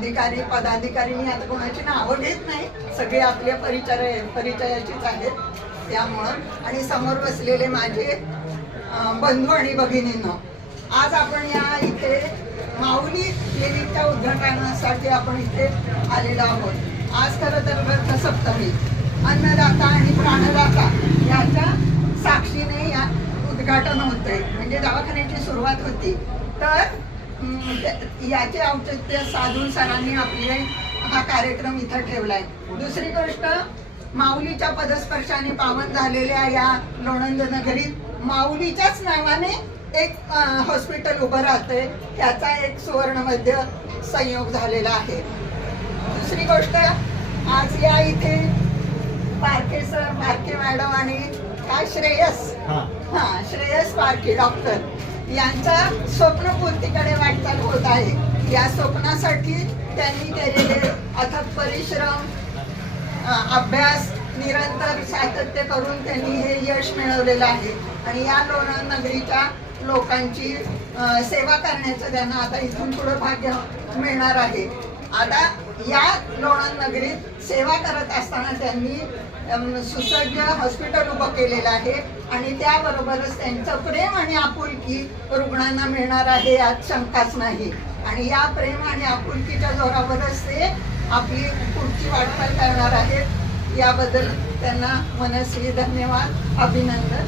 अधिकारी पदाधिकारी मी आता कोणाची नावं घेत नाही, सगळे आपल्या परिचयाचीच आहेत. त्यामुळं आणि समोर बसलेले माझे बंधू आणि भगिनींनो, आज आपण या इथे माऊली क्लिनिकच्या उद्घाटनासाठी आपण इथे आलेलो आहोत. आज खरं तर रथसप्तमी, अन्नदाता आणि प्राणदाता याच्या साक्षीने या उद्घाटन होते, म्हणजे दवाखान्याची सुरुवात होती. तर याचे औचित्य साधून सरांनी आपले हा कार्यक्रम इथं ठेवलाय. दुसरी गोष्ट, माऊलीच्या पदस्पर्शाने पावन झालेल्या या लोणंद नगरीत माऊलीच्याच नावाने एक हॉस्पिटल उभं राहतंय, याचा एक सुवर्णमध्य संयोग झालेला आहे. दुसरी गोष्ट, आज या इथे पारखे सर, पारखे मॅडम आणि काय श्रेयस पारखे डॉक्टर यांच्या स्वप्नपूर्तीकडे वाटचाल होत आहे. या स्वप्नासाठी त्यांनी केलेले अथक परिश्रम, अभ्यास, निरंतर सातत्य करून त्यांनी हे यश मिळवलेलं आहे आणि या लोणंद नगरीच्या लोकांची सेवा करण्याचं त्यांना आता इथून पुढे भाग्य मिळणार आहे. आता या लोणंद नगरीत सेवा करत असताना त्यांनी सुसज्ज हॉस्पिटल उभं केलेलं आहे आणि त्याबरोबरच त्यांचं प्रेम आणि आपुलकी रुग्णांना मिळणार आहे, यात शंकाच नाही. आणि या प्रेम आणि आपुलकीच्या जोरावरच ते आपली पुढची वाटचाल करणार आहेत. याबद्दल त्यांना मनस्वी धन्यवाद, अभिनंदन.